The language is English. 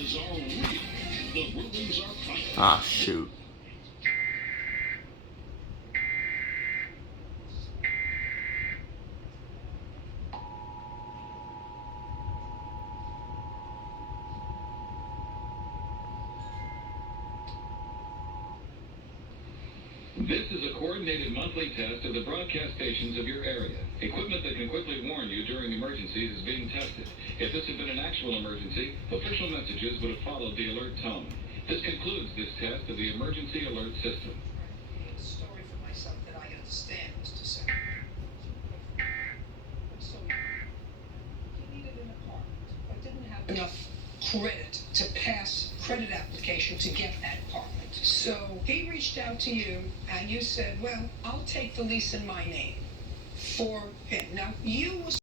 prices are real. The rulings are final. Ah, shoot. This is a coordinated monthly test of the broadcast stations of your area. Equipment that can quickly warn you during emergencies is being tested. If this had been an actual emergency, official messages would have followed the alert tone. This concludes this test of the emergency alert system. A story for myself that I understand, Mr. Sir. So he needed an apartment, but didn't have enough credit to pass credit application to get that apartment. So he reached out to you and you said, well, I'll take the lease in my name for him. Now, you